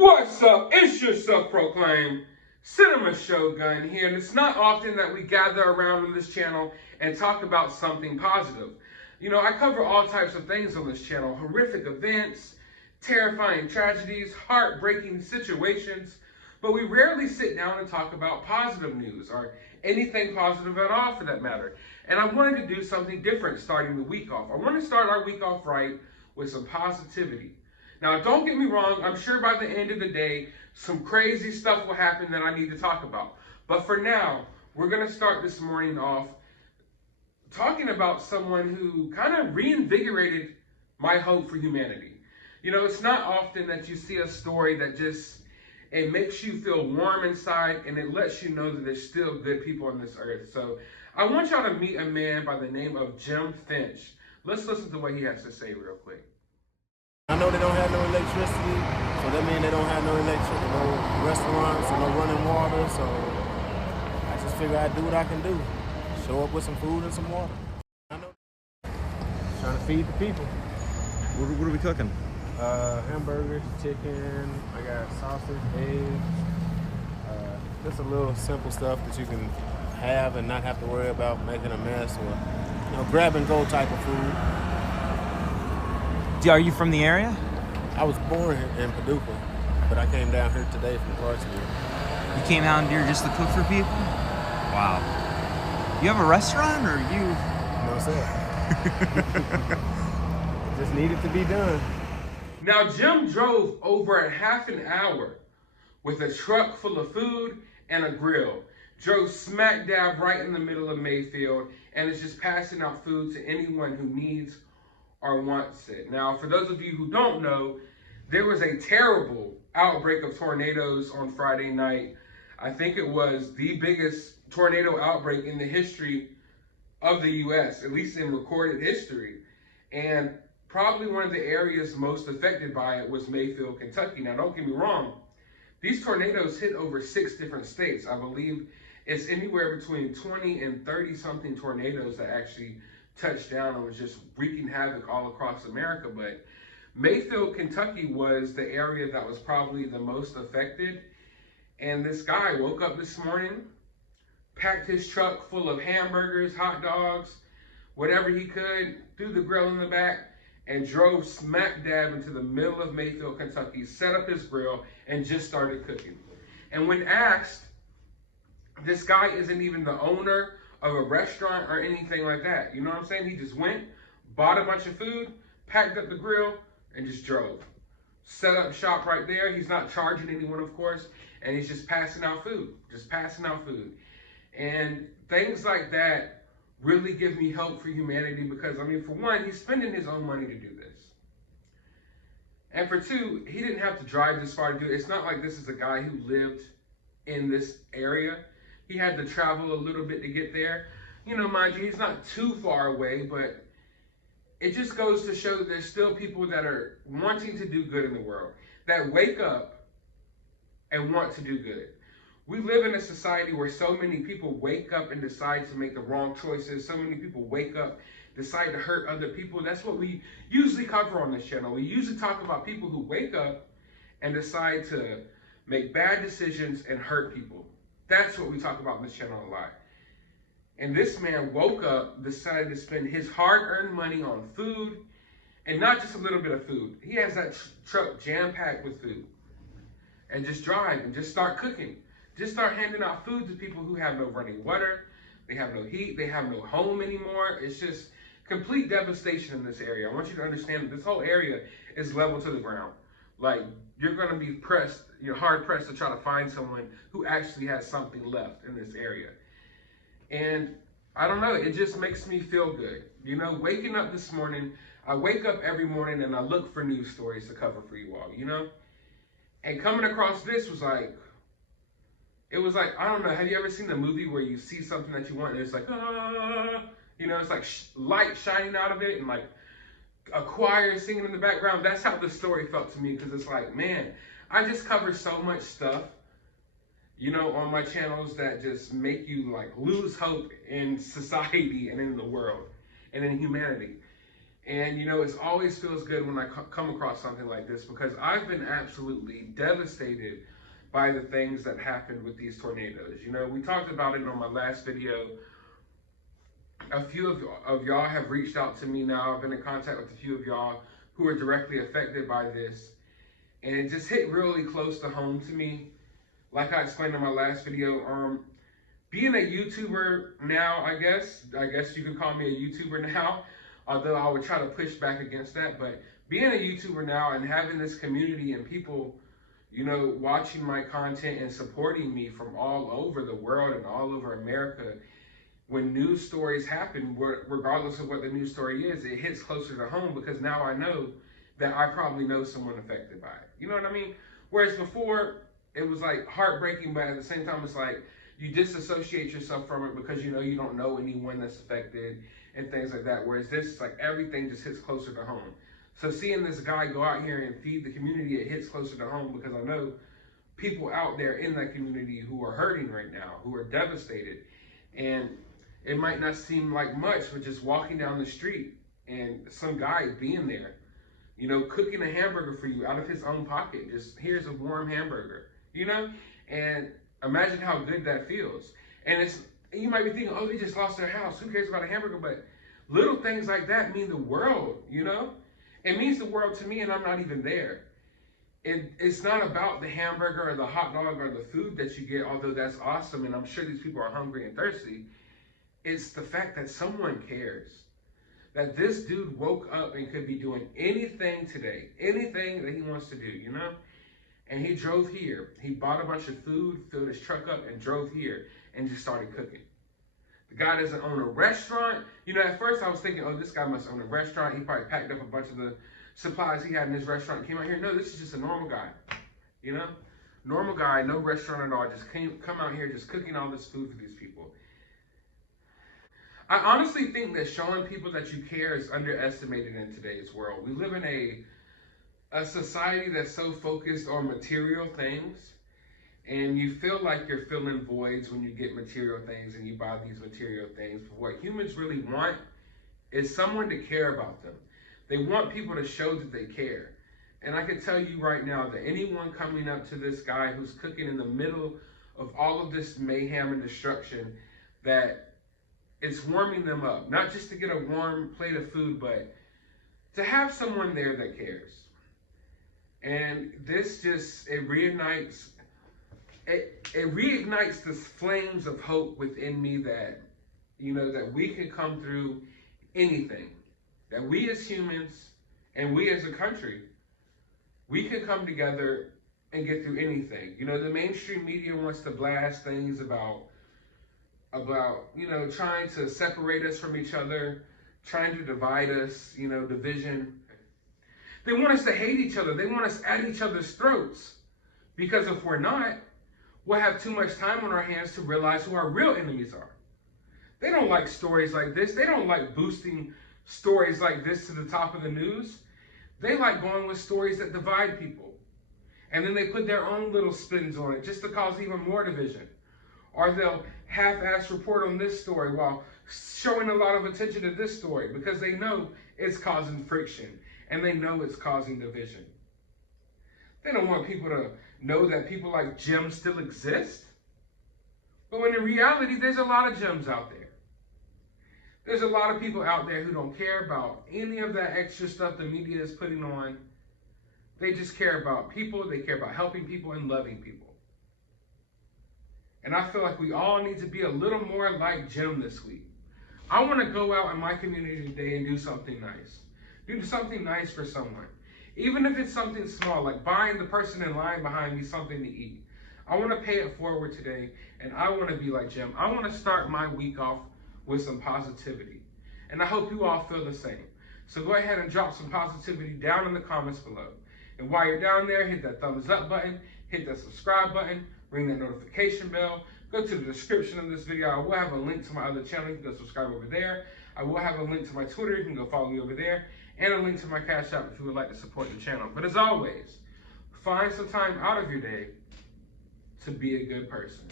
What's up? It's your self-proclaimed cinema shogun here, and it's not often that we gather around on this channel and talk about something positive. You know, I cover all types of things on this channel: horrific events, terrifying tragedies, heartbreaking situations, but we rarely sit down and talk about positive news or anything positive at all for that matter. And I wanted to do something different starting the week off. I want to start our week off right with some positivity. Now, don't get me wrong, I'm sure by the end of the day, some crazy stuff will happen that I need to talk about. But for now, we're going to start this morning off talking about someone who kind of reinvigorated my hope for humanity. You know, it's not often that you see a story that it makes you feel warm inside, and it lets you know that there's still good people on this earth. So I want y'all to meet a man by the name of Jim Finch. Let's listen to what he has to say real quick. I know they don't have no electricity, so that means they don't have no restaurants and no running water, so I just figure I'd do what I can do. Show up with some food and some water. I know. Trying to feed the people. What are we cooking? Hamburgers, chicken, I got sausage, eggs, just a little simple stuff that you can have and not have to worry about making a mess or, grab and go type of food. Are you from the area? I was born in Paducah, but I came down here today from Clarksville. You came out here just to cook for people? Wow. You have a restaurant, or you? No, sir. It just needed to be done. Now, Jim drove over a half an hour with a truck full of food and a grill. Drove smack dab right in the middle of Mayfield, and is just passing out food to anyone who needs or wants it. Now, for those of you who don't know, there was a terrible outbreak of tornadoes on Friday night. I think it was the biggest tornado outbreak in the history of the U.S., at least in recorded history. And probably one of the areas most affected by it was Mayfield, Kentucky. Now, don't get me wrong, these tornadoes hit over 6 different states. I believe it's anywhere between 20 and 30 something tornadoes that actually touched down and was just wreaking havoc all across America. But Mayfield, Kentucky was the area that was probably the most affected. And this guy woke up this morning, packed his truck full of hamburgers, hot dogs, whatever he could, threw the grill in the back, and drove smack dab into the middle of Mayfield, Kentucky, set up his grill, and just started cooking. And when asked, this guy isn't even the owner of a restaurant or anything like that. You know what I'm saying? He just went, bought a bunch of food, packed up the grill, and just drove. Set up shop right there. He's not charging anyone, of course, and he's just passing out food, And things like that really give me hope for humanity because, I mean, for one, he's spending his own money to do this. And for two, he didn't have to drive this far to do it. It's not like this is a guy who lived in this area. He had to travel a little bit to get there. You know, mind you, he's not too far away, but it just goes to show that there's still people that are wanting to do good in the world, that wake up and want to do good. We live in a society where so many people wake up and decide to make the wrong choices. So many people wake up, decide to hurt other people. That's what we usually cover on this channel. We usually talk about people who wake up and decide to make bad decisions and hurt people. That's what we talk about on this channel a lot. And this man woke up, decided to spend his hard-earned money on food, and not just a little bit of food. He has that truck jam-packed with food. And just drive and just start cooking. Just start handing out food to people who have no running water, they have no heat, they have no home anymore. It's just complete devastation in this area. I want you to understand that this whole area is level to the ground. Like, you're going to be pressed, you're hard pressed to try to find someone who actually has something left in this area. And I don't know, it just makes me feel good. You know, waking up this morning, I wake up every morning and I look for news stories to cover for you all, you know? And coming across this was like, I don't know, have you ever seen the movie where you see something that you want and it's like, you know, it's like light shining out of it and like a choir singing in the background. That's how the story felt to me, because it's like, man, I just cover so much stuff, you know, on my channels that just make you like lose hope in society and in the world and in humanity. And you know, it always feels good when I come across something like this, because I've been absolutely devastated by the things that happened with these tornadoes. You know, we talked about it on my last video. A few of y'all have reached out to me now. I've been in contact with a few of y'all who are directly affected by this. And it just hit really close to home to me. Like I explained in my last video, being a YouTuber now, I guess you could call me a YouTuber now, although I would try to push back against that. But being a YouTuber now and having this community and people, you know, watching my content and supporting me from all over the world and all over America, when news stories happen, regardless of what the news story is, it hits closer to home, because now I know that I probably know someone affected by it. You know what I mean? Whereas before, it was like heartbreaking, but at the same time, it's like you disassociate yourself from it because you know you don't know anyone that's affected and things like that. Whereas this is like everything just hits closer to home. So seeing this guy go out here and feed the community, it hits closer to home, because I know people out there in that community who are hurting right now, who are devastated. And it might not seem like much, but just walking down the street and some guy being there, you know, cooking a hamburger for you out of his own pocket. Just, here's a warm hamburger, you know? And imagine how good that feels. And you might be thinking, oh, they just lost their house. Who cares about a hamburger? But little things like that mean the world, you know? It means the world to me, and I'm not even there. It's not about the hamburger or the hot dog or the food that you get, although that's awesome, and I'm sure these people are hungry and thirsty. It's the fact that someone cares. That this dude woke up and could be doing anything today, anything that he wants to do, you know? And he drove here. He bought a bunch of food, filled his truck up, and drove here and just started cooking. The guy doesn't own a restaurant. You know, at first I was thinking, oh, this guy must own a restaurant. He probably packed up a bunch of the supplies he had in his restaurant and came out here. No, this is just a normal guy, you know? Normal guy, no restaurant at all, just come out here just cooking all this food for these people. I honestly think that showing people that you care is underestimated in today's world. We live in a society that's so focused on material things, and you feel like you're filling voids when you get material things and you buy these material things. But what humans really want is someone to care about them. They want people to show that they care. And I can tell you right now that anyone coming up to this guy who's cooking in the middle of all of this mayhem and destruction, that it's warming them up, not just to get a warm plate of food, but to have someone there that cares. And this just, it reignites the flames of hope within me that, you know, that we can come through anything. That we as humans and we as a country, we can come together and get through anything. You know, the mainstream media wants to blast things about, you know, trying to separate us from each other, trying to divide us, you know, division. They want us to hate each other. They want us at each other's throats. Because if we're not, we'll have too much time on our hands to realize who our real enemies are. They don't like stories like this. They don't like boosting stories like this to the top of the news. They like going with stories that divide people. And then they put their own little spins on it just to cause even more division. Or they'll half-ass report on this story while showing a lot of attention to this story because they know it's causing friction and they know it's causing division. They don't want people to know that people like Jim still exist. But when in reality, there's a lot of Jims out there. There's a lot of people out there who don't care about any of that extra stuff the media is putting on. They just care about people. They care about helping people and loving people. And I feel like we all need to be a little more like Jim this week. I want to go out in my community today and do something nice. Do something nice for someone. Even if it's something small, like buying the person in line behind me something to eat. I want to pay it forward today, and I want to be like Jim. I want to start my week off with some positivity. And I hope you all feel the same. So go ahead and drop some positivity down in the comments below. And while you're down there, hit that thumbs up button, hit that subscribe button, ring that notification bell. Go to the description of this video. I will have a link to my other channel. You can go subscribe over there. I will have a link to my Twitter. You can go follow me over there. And a link to my CashApp if you would like to support the channel. But as always, find some time out of your day to be a good person.